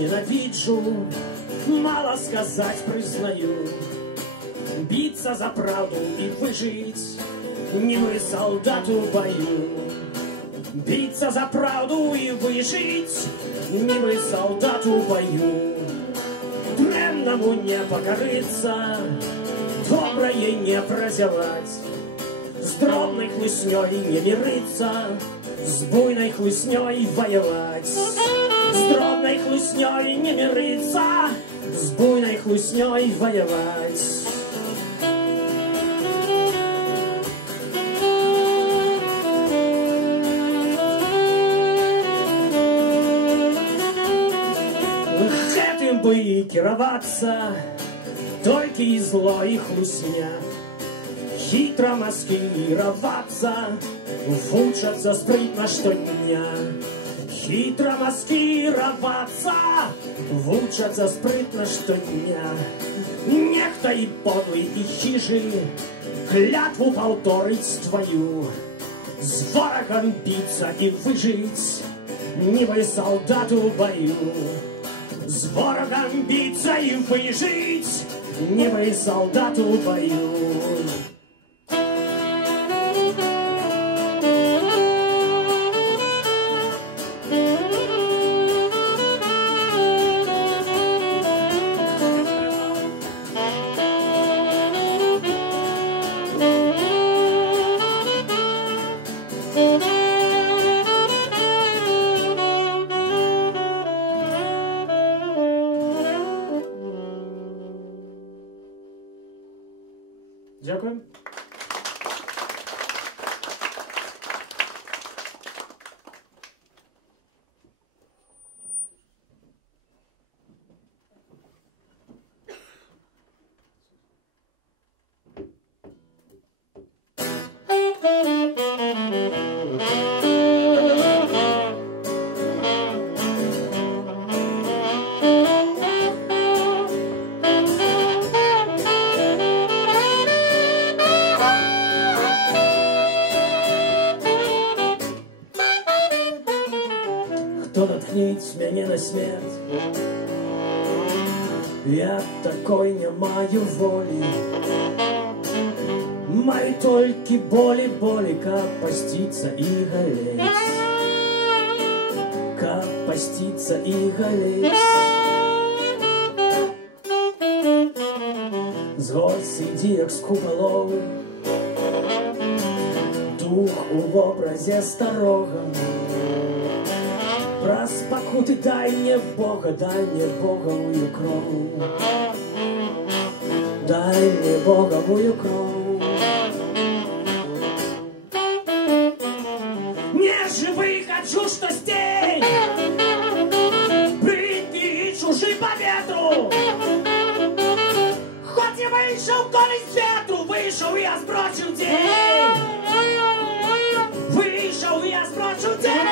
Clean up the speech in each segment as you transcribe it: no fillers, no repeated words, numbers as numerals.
ненавиджу, мало сказать, признаю. Биться за правду и выжить не мы солдату в бою. Биться за правду и выжить не мы солдату в бою. Древному не покориться, доброе не прозевать, с дробной хлыстней не мириться, с буйной хлыстней воевать. С дробной хлыстней не мириться, с буйной хлыстней воевать. Этим бы и кироваться, только и зло и хлустня. Хитро маскироваться, учатся спрытно штодня. Хитро маскироваться, учатся спрытно штодня. Некто и подлый, и хижий клятву полторить твою. С ворогом биться и выжить не вы солдату в бою. С ворогом биться и выжить не вы солдату в бою. Дякую. Кто натхнить меня на смерть? Я такой не маю воли, маю только боли, как поститься и голеть, как поститься и голеть. З гор среди як з куполов, дух в образе старого. Праз пакуты дай мне боговую кровь, дай мне боговую кровь. Не живых хочу, что стей, бритый и чужий по ветру. Хоть я вышел коли с ветру, вышел я сбросил день, вышел я сбросил день.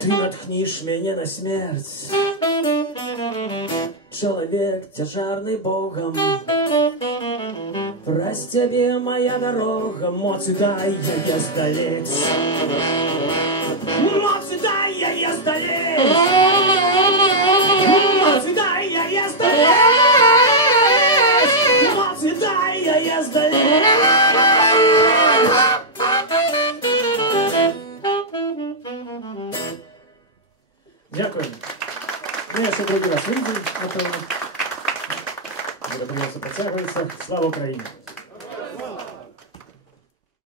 Ты натхнишь меня на смерть, человек тяжарный Богом. Раз тебе моя дорога, моци дай я сдалеть, моци дай я сдалеть, моци дай я сдалеть, моци дай я сдалеть. Дякую. Ну, я ще другий раз вийду, напевно. Буде прийняться, потягується. Слава Україні!